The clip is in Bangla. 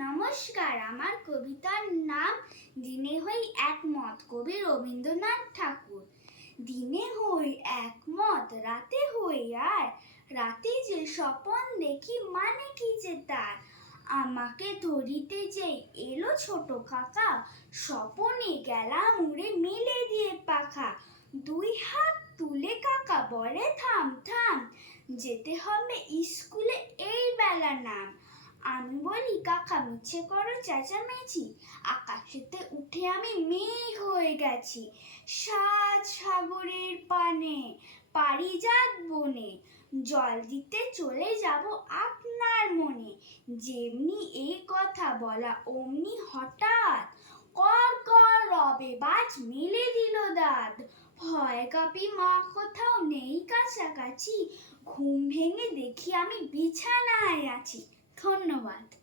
নমস্কার, আমার কবিতার নাম দিনে হই একমত, কবি রবীন্দ্রনাথ ঠাকুর। দিনে হই একমত, রাতে হই আর, রাতে যে স্বপন দেখি মানে কি যে তার। আমাকে ধরিতে যে এলো ছোট কাকা, স্বপনে গেলাম উড়ে মেলে দিয়ে পাখা। দুই হাত তুলে কাকা বলে থাম থাম, যেতে হবে স্কুলে এই বেলা নাম। আমি বলি কাকা মিছে করো চেঁচামেচি, আকাশেতে উঠে আমি মেঘ হয়ে গেছি। সাত সাগরের পানে পারিজাত বনে, জল দিতে চলে যাব আপনার মনে। যেমনি এই কথা বলা অমনি হঠাৎ কর কর রবে বাজ মেলে দিল দাঁত। ভয় কাঁপি মা কোথাও নেই কাছাকাছি, ঘুম ভেঙে দেখি আমি বিছানায় আছি। ধন্যবাদ।